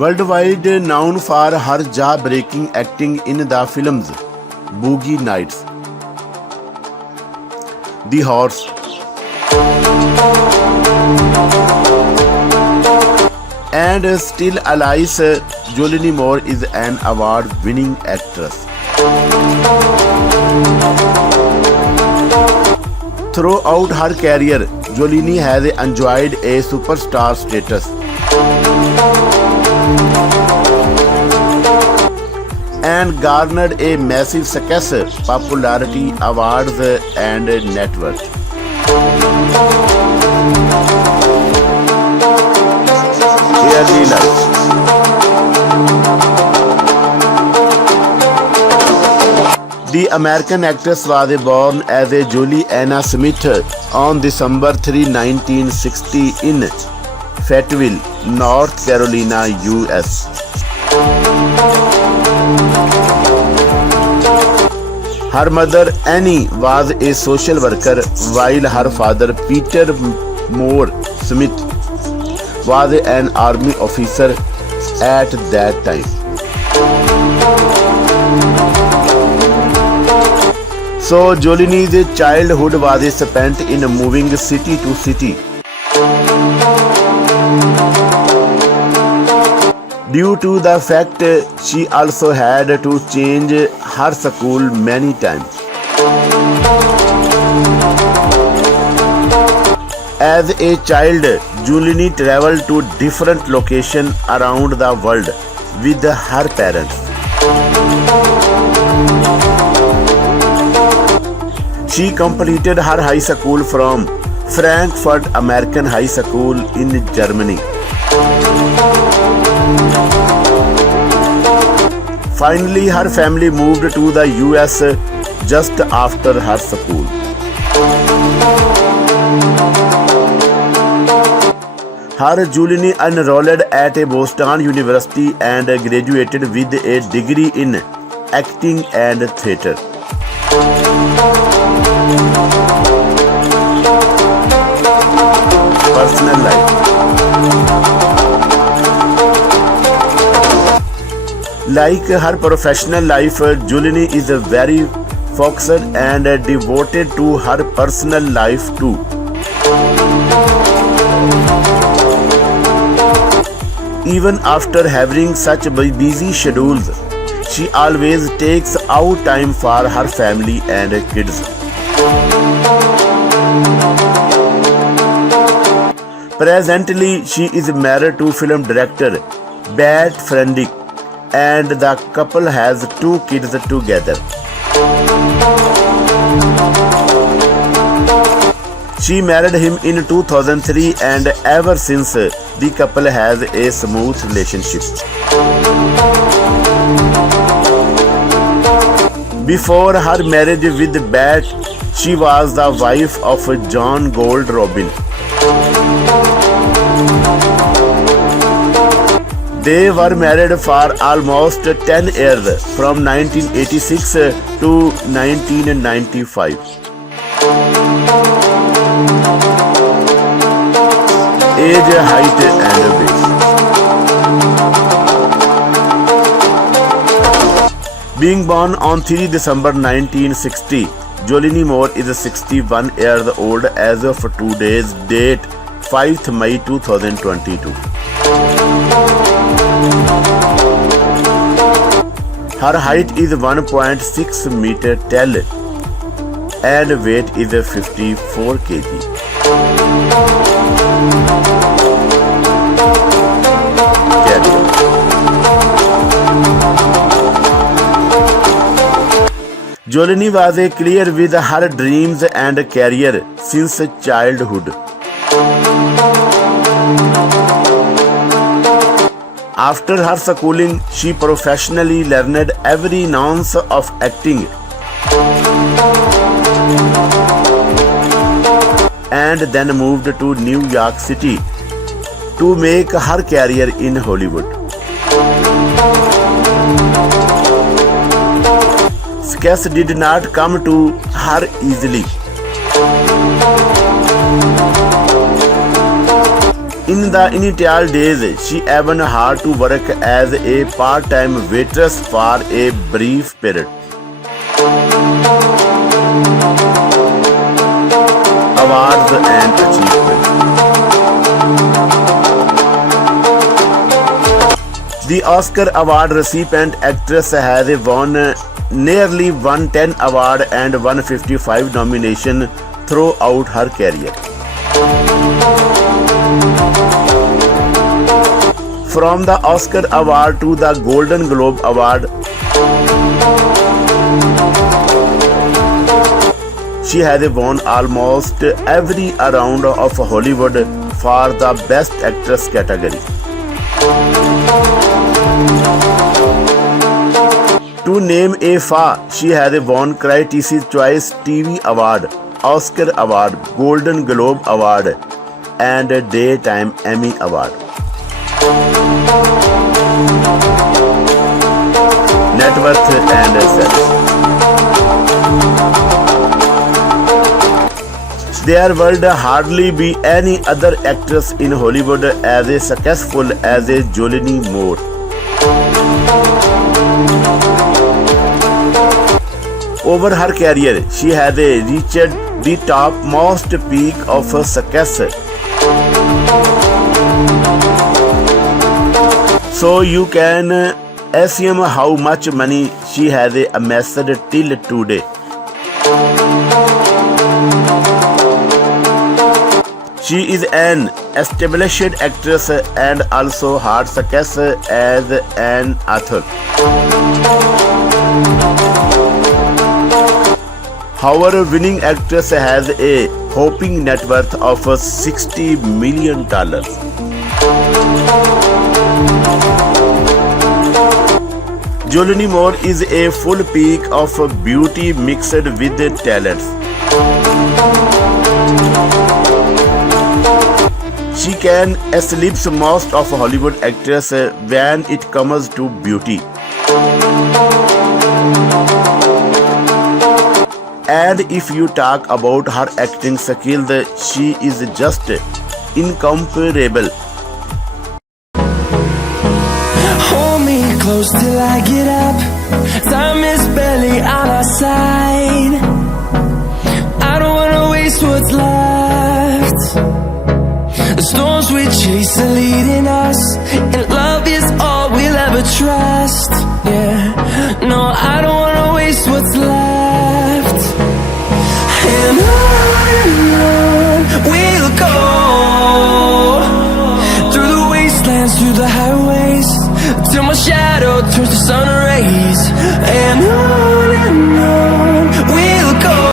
Worldwide known for her jaw-breaking acting in the films Boogie Nights, The Horse, and Still Alive, Julianne Moore is an award-winning actress. Throughout her career, Julianne has enjoyed a superstar status and garnered a massive success, popularity, awards, and net worth. Early life. The American actress was born as a Julianne Smith on December 3, 1960 in Fayetteville, North Carolina, US. Her mother Annie was a social worker, while her father Peter Moore Smith was an army officer at that time. So Julianne's childhood was spent in moving city to city. Due to the fact she also had to change her school many times. As a child, Julianne traveled to different locations around the world with her parents. She completed her high school from Frankfurt American High School in Germany. Finally, her family moved to the US just after her school. Her Julianne enrolled at a Boston University and graduated with a degree in acting and theatre. Personal life. Like her professional life, Julianne is very focused and devoted to her personal life too. Even after having such busy schedules, she always takes out time for her family and kids. Presently, she is married to film director Bat Frendick, and the couple has 2 kids together. She married him in 2003, and ever since the couple has a smooth relationship. Before her marriage with Bat, she was the wife of John Gold Robin. They were married for almost 10 years, from 1986 to 1995. Age, height, and weight. Being born on 3 December 1960, Julianne Moore is 61 years old as of today's date, 5th May 2022. Her height is 1.6 meter tall and weight is 54 kg. Julianne was clear with her dreams and career since childhood. After her schooling, she professionally learned every nuance of acting and then moved to New York City to make her career in Hollywood. Success did not come to her easily. In the initial days, she even had to work as a part-time waitress for a brief period. Awards and achievements. The Oscar Award recipient actress has won nearly 110 awards and 155 nominations throughout her career. From the Oscar Award to the Golden Globe Award, she has won almost every round of Hollywood for the Best Actress category. To name a few, she has won Critics' Choice TV Award, Oscar Award, Golden Globe Award, and Daytime Emmy Award. Net worth and assets. There would hardly be any other actress in Hollywood as successful as Julianne Moore. Over her career, she has reached the topmost peak of success. So you can assume how much money she has amassed till today. She is an established actress and also had success as an author. Our winning actress has a whopping net worth of $60 million. Julianne Moore is a full peak of beauty mixed with talents. She can eclipse most of Hollywood actresses when it comes to beauty. And if you talk about her acting skills, she is just incomparable. Hold me close till I get up. Time is barely on our side. I don't wanna waste what's left. The storms we chase are leading us, and love is all we'll ever trust. Yeah, no, I don't wanna waste what's left. And on we'll go, through the wastelands, through the highways, till my shadow turns to sun rays. And on